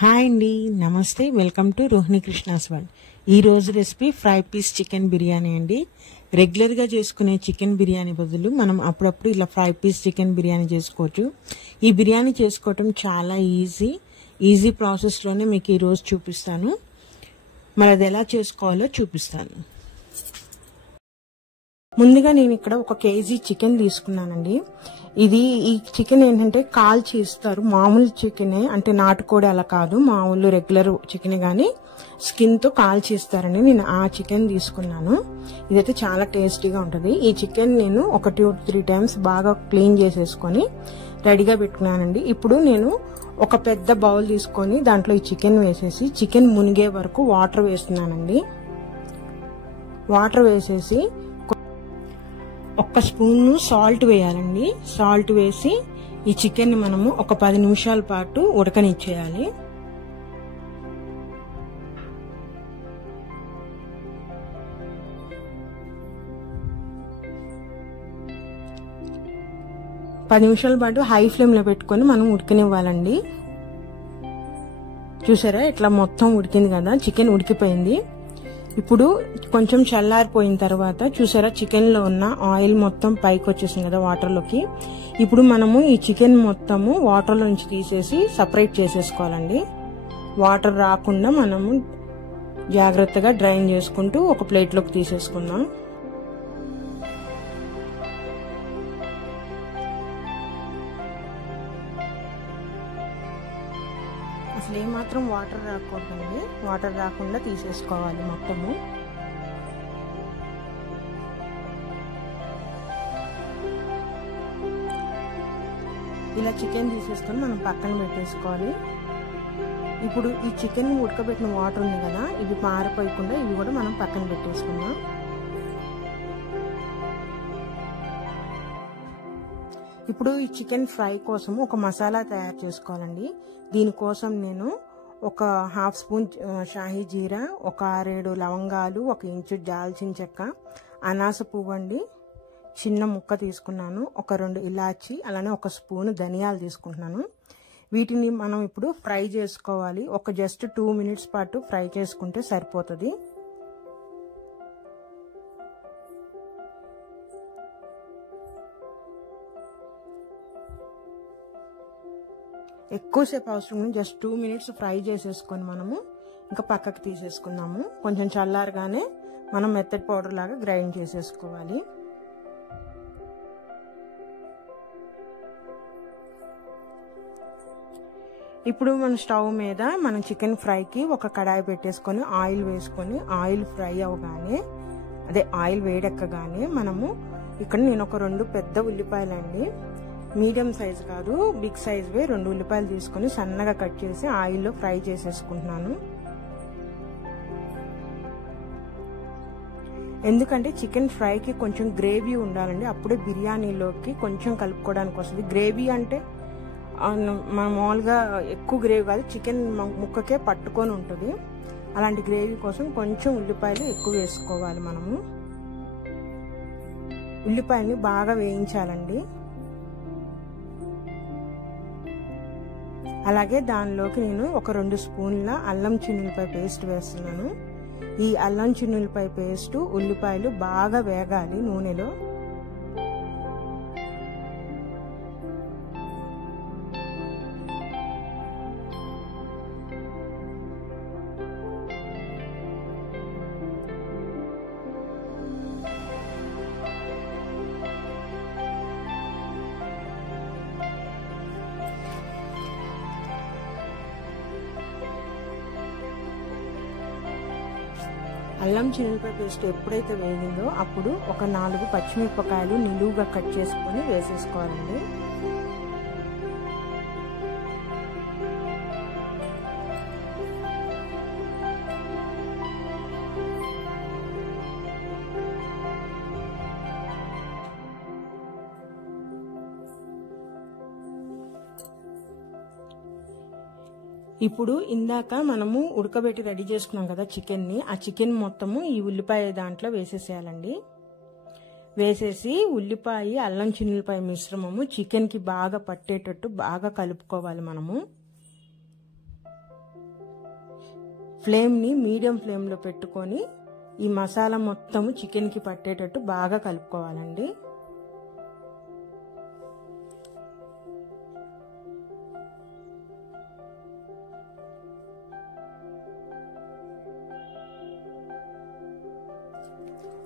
Hi అండి, నమస్తే. Welcome to Rohini Krishna's world. ఈరోజు recipe fry piece chicken biryani అండి. రెగ్యులర్గా చేసుకునే చికెన్ బిర్యానీ బదులు మనం అప్పుడప్పుడు ఇలా ఫ్రై పీస్ చికెన్ బిర్యానీ చేసుకోవచ్చు. ఈ బిర్యానీ చేసుకోవటం చాలా ఈజీ ప్రాసెస్లోనే మీకు ఈరోజు చూపిస్తాను. మరి అది ఎలా చేసుకోవాలో చూపిస్తాను. ముందుగా నేను ఇక్కడ 1 కేజీ చికెన్ తీసుకున్నానండి. ఈ చికెన్ ఏంటంటే కాల్చి ఇస్తారు. మామూలు చికెనే, అంటే నాటుకోడి అలా కాదు, మామూలు రెగ్యులర్ చికెన్ గానీ స్కిన్ తో కాల్చి ఇస్తారండి. నేను ఆ చికెన్ తీసుకున్నాను. ఇదైతే చాలా టేస్టీగా ఉంటుంది. ఈ చికెన్ నేను 1-3 టైమ్స్ బాగా క్లీన్ చేసేసుకొని రెడీగా పెట్టుకున్నానండి. ఇప్పుడు నేను ఒక పెద్ద బౌల్ తీసుకొని దాంట్లో ఈ చికెన్ వేసేసి చికెన్ మునిగే వరకు వాటర్ వేస్తున్నానండి. వాటర్ వేసేసి 1 స్పూన్ సాల్ట్ వేయాలండి. సాల్ట్ వేసి ఈ చికెన్ మనము ఒక 10 నిమిషాల పాటు ఉడకనిచ్చేయాలి. పది నిమిషాల పాటు హై ఫ్లేమ్ లో పెట్టుకొని మనం ఉడకనివ్వాలండి. చూసారా, ఇట్లా మొత్తం ఉడికింది కదా, చికెన్ ఉడికిపోయింది. ఇప్పుడు కొంచెం చల్లారిపోయిన తర్వాత చూసారా, చికెన్ లో ఉన్న ఆయిల్ మొత్తం పైకి వచ్చేసింది కదా వాటర్లోకి. ఇప్పుడు మనము ఈ చికెన్ మొత్తము వాటర్ లో నుంచి తీసేసి సపరేట్ చేసేసుకోవాలండి. వాటర్ రాకుండా మనము జాగ్రత్తగా డ్రైన్ చేసుకుంటూ ఒక ప్లేట్లోకి తీసేసుకుందాం. అసలు ఏమాత్రం వాటర్ రాకూడదండి. వాటర్ రాకుండా తీసేసుకోవాలి మొత్తము. ఇలా చికెన్ తీసేసుకొని మనం పక్కన పెట్టేసుకోవాలి. ఇప్పుడు ఈ చికెన్ ఉడకబెట్టిన వాటర్ ఉంది కదా, ఇవి పారిపోయకుండా ఇవి కూడా మనం పక్కన పెట్టేసుకుందాం. ఇప్పుడు ఈ చికెన్ ఫ్రై కోసం ఒక మసాలా తయారు చేసుకోవాలండి. దీనికోసం నేను ఒక 1/2 స్పూన్ షాహీ జీరా, ఒక 6-7 లవంగాలు, 1 ఇంచు దాల్చిన చెక్క, అనాస పువ్వు అండి చిన్న ముక్క తీసుకున్నాను, ఒక 2 ఇలాచి, అలానే 1 స్పూన్ ధనియాలు తీసుకుంటున్నాను. వీటిని మనం ఇప్పుడు ఫ్రై చేసుకోవాలి. జస్ట్ 2 మినిట్స్ పాటు ఫ్రై చేసుకుంటే సరిపోతుంది. ఎక్కువసేపు అవసరం, జస్ట్ 2 మినిట్స్ ఫ్రై చేసేసుకొని మనము ఇంకా పక్కకు తీసేసుకుందాము. కొంచెం చల్లారగానే మనం మెత్తటి పౌడర్ లాగా గ్రైండ్ చేసేసుకోవాలి. ఇప్పుడు మన స్టవ్ మీద మనం చికెన్ ఫ్రైకి ఒక కడాయి పెట్టేసుకొని ఆయిల్ వేసుకొని ఆయిల్ ఫ్రై అవగానే, ఆయిల్ వేడెక్కగానే మనము ఇక్కడ నేను ఒక 2 పెద్ద ఉల్లిపాయలండి, మీడియం సైజ్ కాదు బిగ్ సైజ్వే 2 ఉల్లిపాయలు తీసుకొని సన్నగా కట్ చేసి ఆయిల్లో ఫ్రై చేసేసుకుంటున్నాను. ఎందుకంటే చికెన్ ఫ్రైకి కొంచెం గ్రేవీ ఉండాలండి, అప్పుడే బిర్యానీలోకి కొంచెం కలుపుకోవడానికి వస్తుంది. గ్రేవీ అంటే మామూలుగా ఎక్కువ గ్రేవీ కాదు, చికెన్ ముక్కకే పట్టుకొని ఉంటుంది. అలాంటి గ్రేవీ కోసం కొంచెం ఉల్లిపాయలు ఎక్కువ వేసుకోవాలి. మనము ఉల్లిపాయని బాగా వేయించాలండి. అలాగే దానిలోకి నేను ఒక 2 స్పూన్ల అల్లం చిన్నులపాయ పేస్ట్ వేస్తున్నాను. ఈ అల్లం చిన్నులపాయ పేస్ట్ ఉల్లిపాయలు బాగా వేగాలి నూనెలో. అల్లం చిన్నులపాయ పేస్ట్ ఎప్పుడైతే వేగిందో అప్పుడు ఒక 4 పచ్చిమిరపకాయలు నిలువుగా కట్ చేసుకొని వేసేసుకోవాలండి. ఇప్పుడు ఇందాక మనము ఉడకబెట్టి రెడీ చేసుకున్నాం కదా చికెన్ని, ఆ చికెన్ మొత్తము ఈ ఉల్లిపాయ దాంట్లో వేసేసేయాలండి. వేసేసి ఉల్లిపాయ అల్లం చిన్నులపాయ మిశ్రమము చికెన్ కి బాగా పట్టేటట్టు బాగా కలుపుకోవాలి మనము. ఫ్లేమ్ని మీడియం ఫ్లేమ్లో పెట్టుకొని ఈ మసాలా మొత్తము చికెన్కి పట్టేటట్టు బాగా కలుపుకోవాలండి.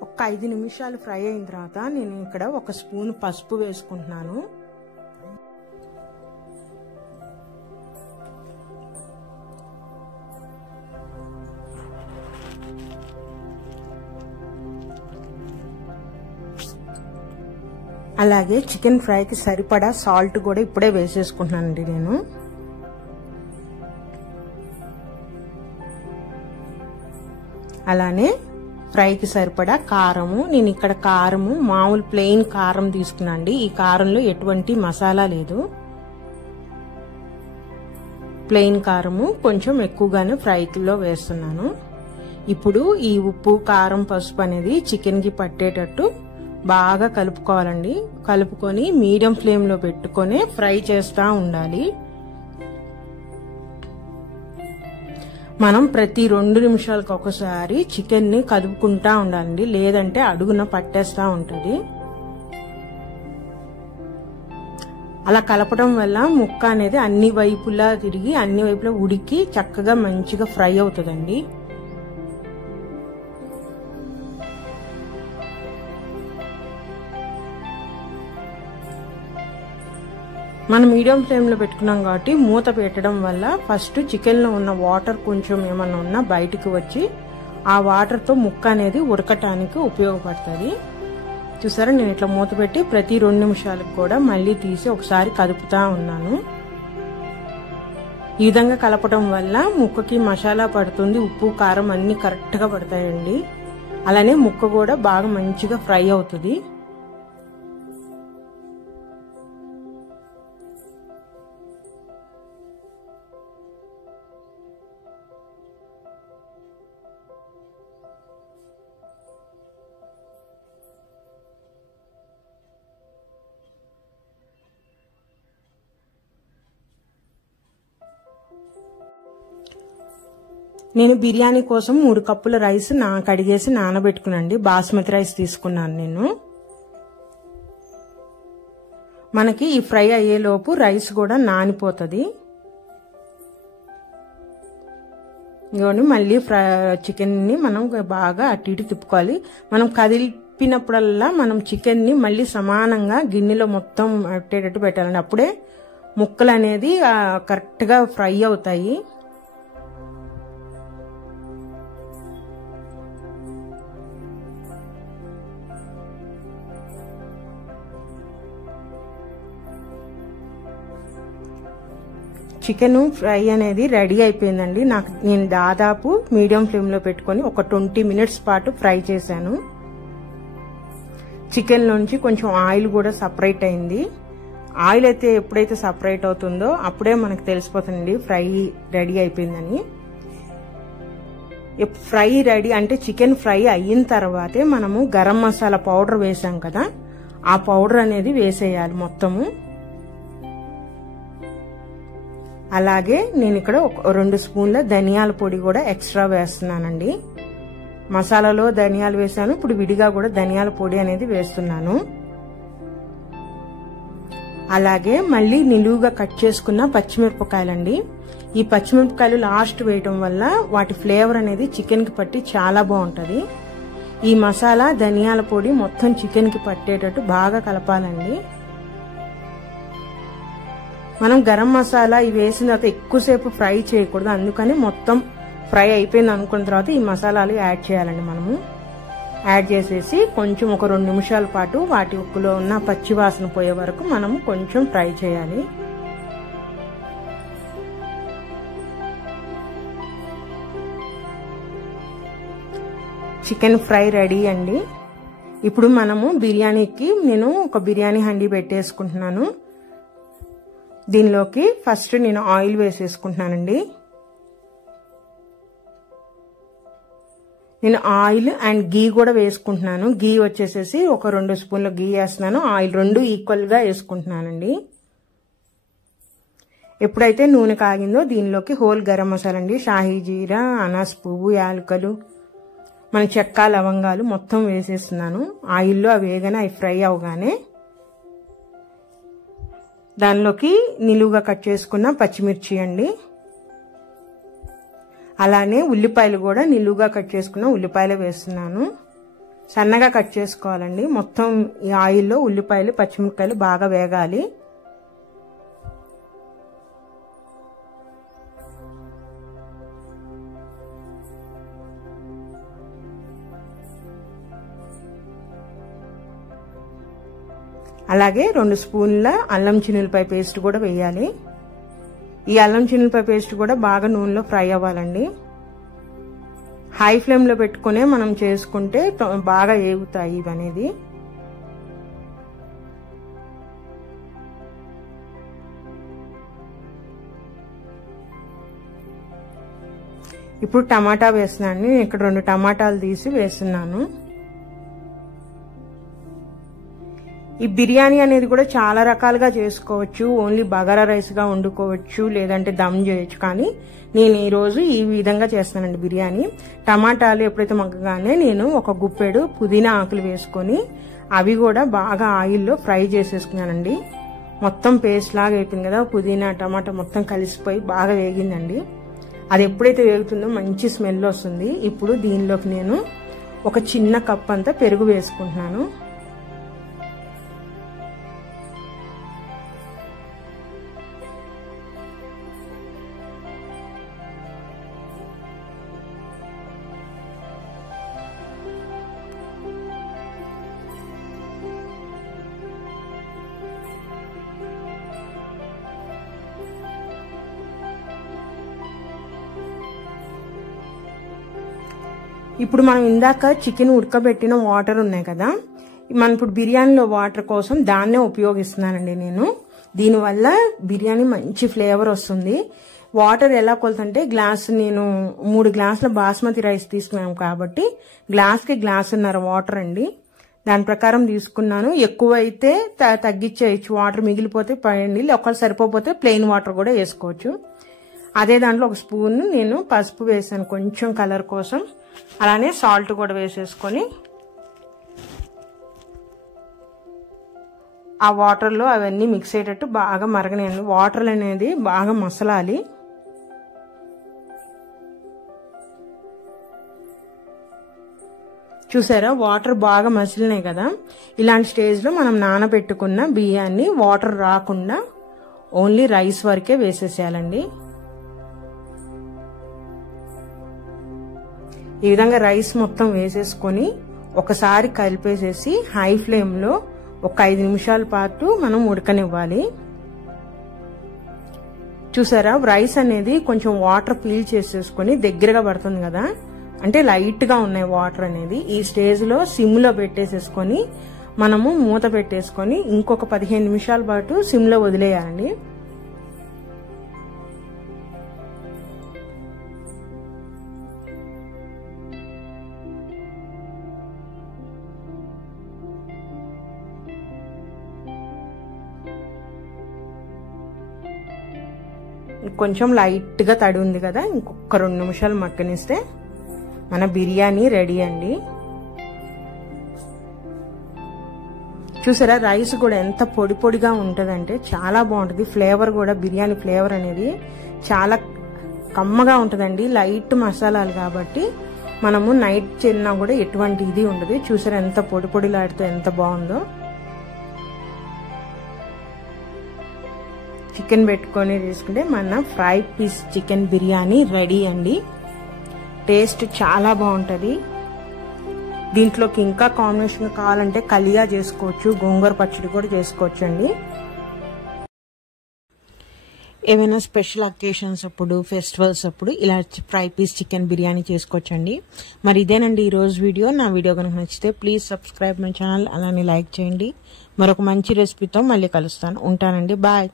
ఒక 5 నిమిషాలు ఫ్రై అయిన తర్వాత నేను ఇక్కడ 1 స్పూన్ పసుపు వేసుకుంటున్నాను. అలాగే చికెన్ ఫ్రైకి సరిపడా సాల్ట్ కూడా ఇప్పుడే వేసేసుకుంటున్నానండి నేను. అలానే ఫ్రైకి సరిపడా కారము, నేను ఇక్కడ కారము మామూలు ప్లెయిన్ కారం తీసుకున్నాండి. ఈ కారంలో ఎటువంటి మసాలా లేదు. ప్లెయిన్ కారము కొంచెం ఎక్కువగానే ఫ్రైలో వేస్తున్నాను. ఇప్పుడు ఈ ఉప్పు, కారం, పసుపు అనేది చికెన్కి పట్టేటట్టు బాగా కలుపుకోవాలండి. కలుపుకొని మీడియం ఫ్లేమ్లో పెట్టుకొని ఫ్రై చేస్తూ ఉండాలి. మనం ప్రతి 2 నిమిషాలకు ఒకసారి చికెన్ని కదుపుకుంటా ఉండాలండి, లేదంటే అడుగున పట్టేస్తూ ఉంటుంది. అలా కలపడం వల్ల ముక్క అనేది అన్ని వైపులా తిరిగి అన్ని వైపులా ఉడికి చక్కగా మంచిగా ఫ్రై అవుతుందండి. మనం మీడియం ఫ్లేమ్లో పెట్టుకున్నాం కాబట్టి మూత పెట్టడం వల్ల ఫస్ట్ చికెన్లో ఉన్న వాటర్ కొంచెం ఏమన్నా ఉన్నా బయటికి వచ్చి ఆ వాటర్తో ముక్క అనేది ఉడకటానికి ఉపయోగపడుతుంది. చూసారా, నేను ఇట్లా మూత పెట్టి ప్రతి 2 నిమిషాలకు కూడా మళ్ళీ తీసి ఒకసారి కదుపుతా ఉన్నాను. ఈ విధంగా కలపడం వల్ల ముక్కకి మసాలా పడుతుంది, ఉప్పు, కారం అన్ని కరెక్ట్గా పడతాయండి. అలానే ముక్క కూడా బాగా మంచిగా ఫ్రై అవుతుంది. నేను బిర్యానీ కోసం 3 కప్పుల రైస్ కడిగేసి నానబెట్టుకున్నాండి. బాస్మతి రైస్ తీసుకున్నాను నేను. మనకి ఈ ఫ్రై అయ్యేలోపు రైస్ కూడా నానిపోతుంది. ఇవన్నీ మళ్ళీ చికెన్ని మనం బాగా అటు ఇటు తిప్పుకోవాలి. మనం కదిలిపినప్పుడల్లా మనం చికెన్ని మళ్ళీ సమానంగా గిన్నెలో మొత్తం అట్టేటట్టు పెట్టాలండి. అప్పుడే ముక్కలు అనేది కరెక్ట్గా ఫ్రై అవుతాయి. చికెన్ ఫ్రై అనేది రెడీ అయిపోయిందండి. నేను దాదాపు మీడియం ఫ్లేమ్లో పెట్టుకొని ఒక 20 మినిట్స్ పాటు ఫ్రై చేశాను. చికెన్ నుంచి కొంచెం ఆయిల్ కూడా సపరేట్ అయింది. ఆయిల్ అయితే ఎప్పుడైతే సపరేట్ అవుతుందో అప్పుడే మనకు తెలిసిపోతుంది ఫ్రై రెడీ అయిపోయిందని. ఫ్రై రెడీ అంటే చికెన్ ఫ్రై అయిన తర్వాతే మనము గరం మసాలా పౌడర్ వేసాం కదా, ఆ పౌడర్ అనేది వేసేయాలి మొత్తము. అలాగే నేను ఇక్కడ 2 స్పూన్ల ధనియాల పొడి కూడా ఎక్స్ట్రా వేస్తున్నానండి. మసాలాలో ధనియాలు వేసాను, ఇప్పుడు విడిగా కూడా ధనియాల పొడి అనేది వేస్తున్నాను. అలాగే మళ్ళీ నిలువుగా కట్ చేసుకున్న పచ్చిమిరపకాయలండి. ఈ పచ్చిమిరపకాయలు లాస్ట్ వేయటం వల్ల వాటి ఫ్లేవర్ అనేది చికెన్కి పట్టి చాలా బాగుంటుంది. ఈ మసాలా, ధనియాల పొడి మొత్తం చికెన్కి పట్టేటట్టు బాగా కలపాలండి. మనం గరం మసాలా ఇవి వేసిన తర్వాత ఎక్కువసేపు ఫ్రై చేయకూడదు, అందుకని మొత్తం ఫ్రై అయిపోయింది అనుకున్న తర్వాత ఈ మసాలాలు యాడ్ చేయాలండి. మనము యాడ్ చేసేసి కొంచెం ఒక 2 నిమిషాల పాటు వాటి ఉప్పులో ఉన్న పచ్చి వాసన పోయే వరకు మనము కొంచెం ఫ్రై చేయాలి. చికెన్ ఫ్రై రెడీ అండి. ఇప్పుడు మనము బిర్యానీకి నేను ఒక బిర్యానీ హండీ పెట్టేసుకుంటున్నాను. దీనిలోకి ఫస్ట్ నేను ఆయిల్ వేసేసుకుంటున్నానండి. నేను ఆయిల్ అండ్ గీ కూడా వేసుకుంటున్నాను. గీ వచ్చేసేసి ఒక 2 స్పూన్ల గీ వేస్తున్నాను. ఆయిల్ 2 ఈక్వల్ గా వేసుకుంటున్నానండి. ఎప్పుడైతే నూనె కాగిందో దీనిలోకి హోల్ గరం మసాలా అండి, షాహీ జీరా, అనాస్ పువ్వు, యాలకులు, మన చెక్క, లవంగాలు మొత్తం వేసేస్తున్నాను. ఆయిల్లో అవి వేగానే అవి ఫ్రై అవగానే దానిలోకి నిలువుగా కట్ చేసుకున్న పచ్చిమిర్చి అండి, అలానే ఉల్లిపాయలు కూడా నిలువుగా కట్ చేసుకున్న ఉల్లిపాయలు వేస్తున్నాను. సన్నగా కట్ చేసుకోవాలండి. మొత్తం ఈ ఆయిల్లో ఉల్లిపాయలు, పచ్చిమిరపకాయలు బాగా వేగాలి. అలాగే 2 స్పూన్ల అల్లం చిన్నులపాయ పేస్ట్ కూడా వేయాలి. ఈ అల్లం చిన్నులపాయ పేస్ట్ కూడా బాగా నూనెలో ఫ్రై అవ్వాలండి. హై ఫ్లేమ్లో పెట్టుకునే మనం చేసుకుంటే బాగా ఏగుతాయి ఇవనేది. ఇప్పుడు టమాటా వేస్తున్నాను. నేను ఇక్కడ 2 టమాటాలు తీసి వేస్తున్నాను. ఈ బిర్యానీ అనేది కూడా చాలా రకాలుగా చేసుకోవచ్చు. ఓన్లీ బగారా రైస్గా వండుకోవచ్చు, లేదంటే దమ్ చేయొచ్చు. కానీ నేను ఈరోజు ఈ విధంగా చేస్తానండి బిర్యానీ. టమాటాలు ఎప్పుడైతే మగ్గగానే నేను ఒక గుప్పెడు పుదీనా ఆకులు వేసుకొని అవి కూడా బాగా ఆయిల్లో ఫ్రై చేసేసుకున్నానండి. మొత్తం పేస్ట్ లాగా అయిపోయింది కదా, పుదీనా టమాటా మొత్తం కలిసిపోయి బాగా వేగిందండి. అది ఎప్పుడైతే వేగుతుందో మంచి స్మెల్ వస్తుంది. ఇప్పుడు దీనిలోకి నేను ఒక చిన్న కప్ అంతా పెరుగు వేసుకుంటున్నాను. ఇప్పుడు మనం ఇందాక చికెన్ ఉడకబెట్టిన వాటర్ ఉన్నాయి కదా, మనం ఇప్పుడు బిర్యానీలో వాటర్ కోసం దాన్నే ఉపయోగిస్తున్నానండి నేను. దీనివల్ల బిర్యానీ మంచి ఫ్లేవర్ వస్తుంది. వాటర్ ఎలా కొలుతుంటే నేను 3 గ్లాసుల బాస్మతి రైస్ తీసుకున్నాను కాబట్టి గ్లాస్కి 1.5 గ్లాసున్నర వాటర్ అండి. దాని ప్రకారం తీసుకున్నాను. ఎక్కువ అయితే తగ్గించేయచ్చు, వాటర్ మిగిలిపోతే పడండి, ఒకవేళ సరిపోతే ప్లెయిన్ వాటర్ కూడా వేసుకోవచ్చు. అదే దాంట్లో 1 స్పూన్ నేను పసుపు వేసాను కొంచెం కలర్ కోసం. అలానే సాల్ట్ కూడా వేసేసుకొని ఆ వాటర్లో అవన్నీ మిక్స్ అయ్యేటట్టు బాగా మరగనివ్వండి. వాటర్ అనేది బాగా మసలాలి. చూసారా, వాటర్ బాగా మసిలినాయి కదా. ఇలాంటి స్టేజ్లో మనం నానబెట్టుకున్న బియ్యాన్ని వాటర్ రాకుండా ఓన్లీ రైస్ వరకే వేసేసేయాలండి. ఈ విధంగా రైస్ మొత్తం వేసేసుకొని ఒకసారి కలిపేసేసి హై ఫ్లేమ్లో ఒక 5 నిమిషాల పాటు మనం ఉడకనివ్వాలి. చూసారా, రైస్ అనేది కొంచెం వాటర్ పీల్ చేసేసుకొని దగ్గరగా పడుతుంది కదా, అంటే లైట్గా ఉన్నాయి వాటర్ అనేది. ఈ స్టేజ్లో సిమ్లో పెట్టేసేసుకొని మనము మూత పెట్టేసుకొని ఇంకొక 15 నిమిషాల పాటు సిమ్లో వదిలేయాలండి. కొంచెం లైట్గా తడి ఉంది కదా, ఇంకొక 2 నిమిషాలు మగ్గనిస్తే మన బిర్యానీ రెడీ అండి. చూసారా, రైస్ కూడా ఎంత పొడి పొడిగా ఉంటుందంటే చాలా బాగుంటుంది. ఫ్లేవర్ కూడా బిర్యానీ ఫ్లేవర్ అనేది చాలా కమ్మగా ఉంటుందండి. లైట్ మసాలాలు కాబట్టి మనము నైట్ తిన్నా కూడా ఎటువంటి ఇది ఉండదు. చూసారా ఎంత పొడి పొడిలాడితే ఎంత బాగుందో. చికెన్ పెట్టుకొని తీసుకుంటే మన fry piece chicken biryani ready అండి. టేస్ట్ చాలా బాగుంటుంది. దీంట్లోకి ఇంకా కాంబినేషన్ కావాలంటే కలియా చేసుకోవచ్చు, గోంగూర పచ్చడి కూడా చేసుకోవచ్చు అండి. ఏమైనా స్పెషల్ అకేషన్స్ అప్పుడు, ఫెస్టివల్స్ అప్పుడు ఇలా ఫ్రై పీస్ చికెన్ బిర్యానీ చేసుకోవచ్చండి. మరి ఇదేనండి ఈరోజు వీడియో. నా వీడియో కనుక నచ్చితే ప్లీజ్ సబ్స్క్రైబ్ మై ఛానల్, అలానే లైక్ చేయండి. మరొక మంచి రెసిపీతో మళ్ళీ కలుస్తాను. ఉంటానండి, బాయ్.